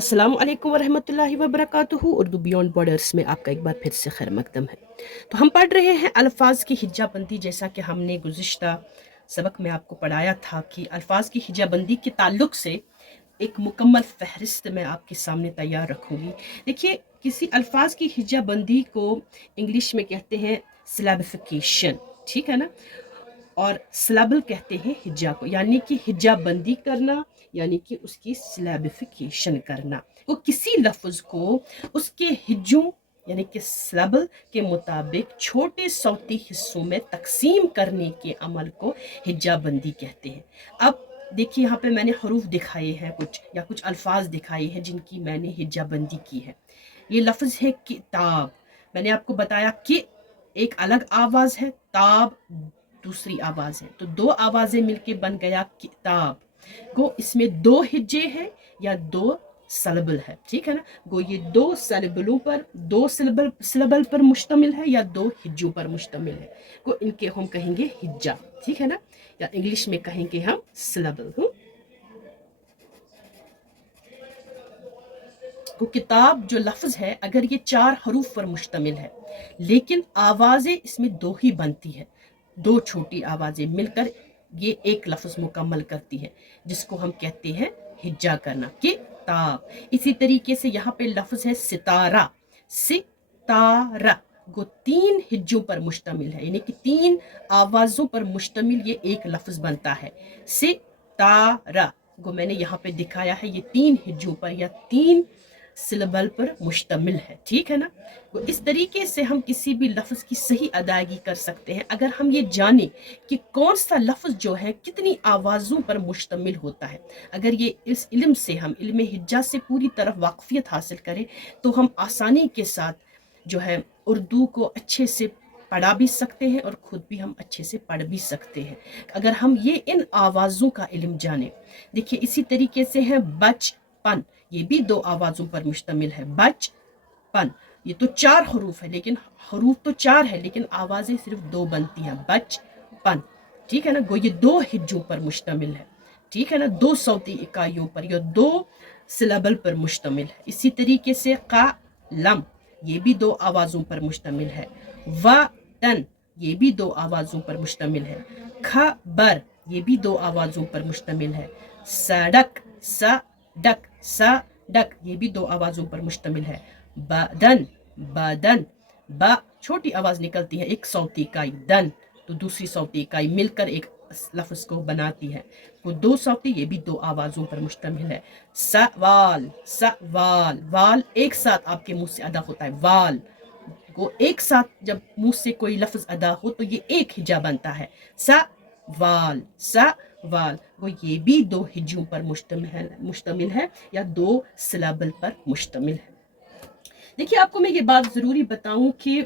अस्सलाम वालेकुम वरहमतुल्लाहि वबरकातुहू। उर्दू बियॉन्ड बॉर्डर्स में आपका एक बार फिर से खैर मकदम है। तो हम पढ़ रहे हैं अल्फाज की हिज्जाबंदी। जैसा कि हमने गुज़िश्ता सबक में आपको पढ़ाया था कि अल्फाज की हिज्जाबंदी के ताल्लुक से एक मुकम्मल फहरिस्त मैं आपके सामने तैयार रखूँगी। देखिए, किसी अल्फाज की हिज्जाबंदी को इंग्लिश में कहते हैं सिलेबिफिकेशन, ठीक है ना। और सिलेबल कहते हैं हिज्जा को, यानी कि हिज्जा बंदी करना, यानी कि उसकी सिलेबिफिकेशन करना। वो किसी लफ्ज़ को उसके हिज्जों यानी कि सिलेबल के मुताबिक छोटे सौती हिस्सों में तकसीम करने के अमल को हिज्जा बंदी कहते हैं। अब देखिए, यहाँ पे मैंने हरूफ दिखाए हैं कुछ, या कुछ अल्फाज दिखाए हैं जिनकी मैंने हिज्जा बंदी की है। ये लफ्ज़ है किताब। मैंने आपको बताया कि एक अलग आवाज़ है, ताब दूसरी आवाज़ है, तो दो आवाज़ें मिलके बन गया किताब। गो इसमें दो हिज्जे हैं या दो सलबल है, ठीक है ना। गो ये दो सलबलों पर, दो सिलबल पर मुश्तमिल है या दो हिज्जों पर मुश्तमिल है। गो इनके हम कहेंगे हिज्जा, ठीक है ना, या इंग्लिश में कहेंगे हम सिलबल। तो किताब जो लफ्ज़ है, अगर ये 4 हरूफ पर मुश्तमिल है, लेकिन आवाज़ें इसमें दो ही बनती है, दो छोटी आवाज़ें मिलकर ये एक लफ्ज़ मुकम्मल करती है, जिसको हम कहते हैं हिज्जा करना, किताब। इसी तरीके से यहाँ पे लफ्ज़ है सितारा, सितारा। गो 3 हिज्जों पर मुश्तमिल है, यानी कि 3 आवाज़ों पर मुश्तमिल ये एक लफ्ज़ बनता है, सितारा। गो मैंने यहाँ पे दिखाया है, ये 3 हिज्जों पर या 3 सिलेबल पर मुश्तमिल है, ठीक है ना। तो इस तरीके से हम किसी भी लफ्ज़ की सही अदायगी कर सकते हैं अगर हम ये जानें कि कौन सा लफ्ज़ जो है कितनी आवाज़ों पर मुश्तमिल होता है। अगर ये इस इल्म से हम इल्म हिज्जा से पूरी तरह वाकफियत हासिल करें तो हम आसानी के साथ जो है उर्दू को अच्छे से पढ़ा भी सकते हैं और ख़ुद भी हम अच्छे से पढ़ भी सकते हैं अगर हम ये इन आवाज़ों का इल्म जानें। देखिए, इसी तरीके से है बचपन, ये भी दो आवाज़ों पर मुश्तमिल है, बचपन। ये तो 4 हरूफ है, लेकिन हरूफ तो 4 है लेकिन आवाज़ें सिर्फ 2 बनती हैं, बचपन, ठीक है ना। गो ये 2 हिज्जों पर मुश्तमिल है, ठीक है ना, 2 सौती इकाइयों पर या 2 सिलेबल पर मुश्तमिल है। इसी तरीके से कलम, ये भी 2 आवाज़ों पर मुश्तमिल है। वतन, ये भी 2 आवाज़ों पर मुश्तमिल है। खबर, ये भी 2 आवाज़ों पर मुश्तमिल है। सड़क, सड़क, सड़क, ये भी 2 आवाज़ों पर मुश्तमिल है। बदन, बदन, ब छोटी आवाज़ निकलती है, एक सौती इकाई, दन तो दूसरी सौती इकाई मिलकर एक लफ्ज़ को बनाती है। वो 2 सौती, ये भी 2 आवाज़ों पर मुश्तमिल है। सवाल, सवाल, वाल एक साथ आपके मुंह से अदा होता है, वाल को एक साथ जब मुंह से कोई लफ्ज़ अदा हो तो ये एक हिज्जा बनता है, सवाल, सवाल। वो ये भी 2 हिज्जों पर मुश्तमिल है या 2 सिलेबल पर मुश्तमिल है। देखिए, आपको मैं ये बात ज़रूरी बताऊं कि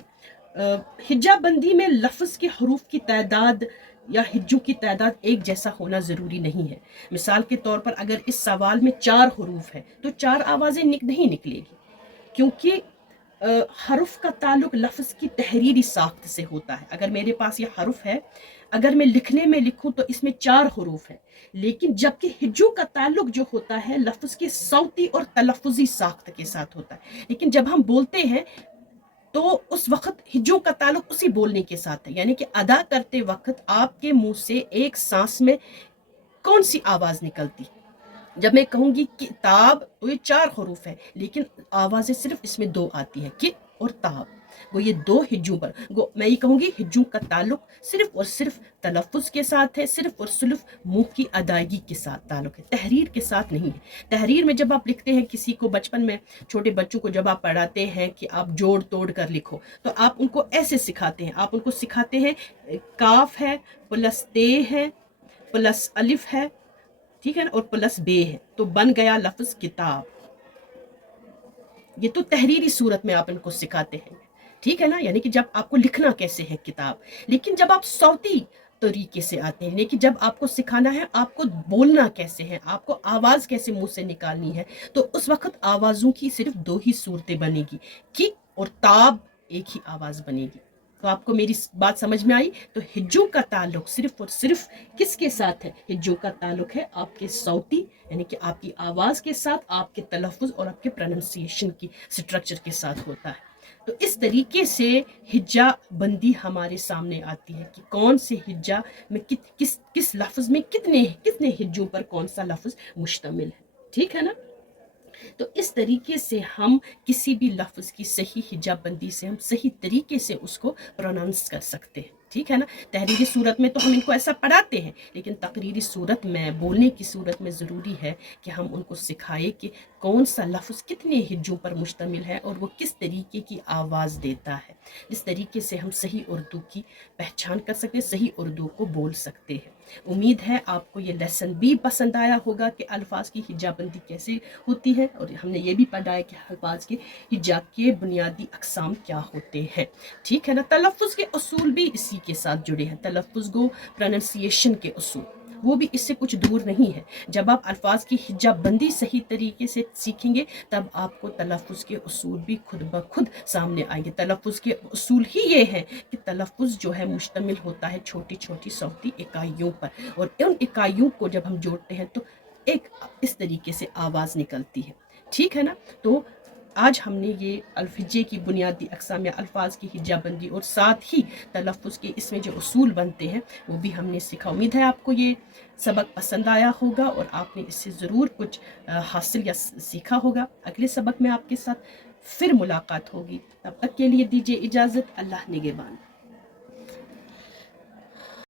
हिज्जा बंदी में लफ्ज़ के हरूफ की तादाद या हिज्जों की तादाद एक जैसा होना ज़रूरी नहीं है। मिसाल के तौर पर अगर इस सवाल में 4 हरूफ है तो 4 आवाज़ें नहीं निकलेगी, क्योंकि हरुफ का ताल्लुक लफ्ज़ की तहरीरी साख्त से होता है। अगर मेरे पास ये हरुफ है, अगर मैं लिखने में लिखूं तो इसमें 4 हरूफ है, लेकिन जबकि हिज्जों का ताल्लुक जो होता है लफ्ज़ के सौती और तलफ़ुज़ी साख्त के साथ होता है। लेकिन जब हम बोलते हैं तो उस वक्त हिज्जों का ताल्लुक उसी बोलने के साथ है, यानी कि अदा करते वक्त आपके मुंह से एक सांस में कौन सी आवाज़ निकलती। जब मैं कहूंगी किताब तो ये 4 हरूफ है, लेकिन आवाज़ें सिर्फ इसमें 2 आती हैं, कि और ताब। वो ये 2 हिज्जों पर, वो मैं ये कहूंगी हिज्जों का ताल्लुक सिर्फ और सिर्फ तलफ़ुज़ के साथ है, सिर्फ और सिर्फ मुंह की अदायगी के साथ ताल्लुक है, तहरीर के साथ नहीं है। तहरीर में जब आप लिखते हैं किसी को, बचपन में छोटे बच्चों को जब आप पढ़ाते हैं कि आप जोड़ तोड़ कर लिखो, तो आप उनको ऐसे सिखाते हैं, आप उनको सिखाते हैं काफ है प्लस ते है प्लस अलिफ है, ठीक है ना, और प्लस बे है, तो बन गया लफ्ज़ किताब। ये तो तहरीरी सूरत में आप इनको सिखाते हैं, ठीक है ना, यानी कि जब आपको लिखना कैसे है किताब। लेकिन जब आप सौती तरीके से आते हैं, लेकिन जब आपको सिखाना है आपको बोलना कैसे है, आपको आवाज़ कैसे मुंह से निकालनी है, तो उस वक्त आवाज़ों की सिर्फ 2 ही सूरतें बनेगी, कि और ताब एक ही आवाज़ बनेगी। تو آپ کو میری بات سمجھ میں آئی؟ تو ہجوں کا تعلق صرف اور صرف کس کے ساتھ ہے؟ ہجوں کا تعلق ہے آپ کے صوتی یعنی کہ آپ کی آواز کے ساتھ، آپ کے تلفظ اور آپ کے پروننسیشن کی اسٹرکچر کے ساتھ ہوتا ہے۔ تو اس طریقے سے ہجا بندی ہمارے سامنے آتی ہے کہ کون سے ہجا میں کس لفظ میں کتنے ہجوں پر کون سا لفظ مشتمل ہے، ٹھیک ہے نا؟ تو اس طریقے سے ہم کسی بھی لفظ کی صحیح ہجا بندی سے ہم صحیح طریقے سے اس کو پروننس کر سکتے ہیں، ٹھیک ہے نا؟ تحریری صورت میں تو ہم ان کو ایسا پڑھاتے ہیں، لیکن تقریری صورت میں، بولنے کی صورت میں ضروری ہے کہ ہم ان کو سکھائے کہ کون سا لفظ کتنے ہجوں پر مشتمل ہے اور وہ کس طریقے کی آواز دیتا ہے، جس طریقے سے ہم صحیح اردو کی پہچان کر سکتے ہیں، صحیح اردو کو بول سکتے ہیں۔ امید ہے آپ کو یہ لیسن بھی پسند آیا ہوگا کہ الفاظ کی ہجا بندی کیسے ہوتی ہے، اور ہم نے یہ بھی پڑھا ہے کہ الفاظ کے ہجا کے بنیادی اقسام کیا ہوتے ہیں، ٹھیک ہے نا؟ تلفظ کے اصول بھی اسی کے ساتھ جڑے ہیں، تلفظ گو پروننسیشن کے اصول، وہ بھی اس سے کچھ دور نہیں ہے۔ جب آپ الفاظ کی ہجا بندی صحیح طریقے سے سیکھیں گے تب آپ کو تلفظ کے اصول بھی خود بخود سامنے آئیں گے۔ تلفظ کے اصول ہی یہ ہے کہ تلفظ جو ہے مشتمل ہوتا ہے چھوٹی چھوٹی صوتی اکائیوں پر، اور ان اکائیوں کو جب ہم جوڑتے ہیں تو ایک اس طریقے سے آواز نکلتی ہے، ٹھیک ہے نا؟ تو آج ہم نے یہ الفجے کی بنیادی اقسام یا الفاظ کی ہجا بندی اور ساتھ ہی تلفظ کے اس میں جو اصول بنتے ہیں وہ بھی ہم نے سیکھا۔ امید ہے آپ کو یہ سبق پسند آیا ہوگا اور آپ نے اس سے ضرور کچھ حاصل یا سیکھا ہوگا۔ اگلے سبق میں آپ کے ساتھ پھر ملاقات ہوگی، تب تک کے لیے دیجیے اجازت۔ اللہ نگہبان۔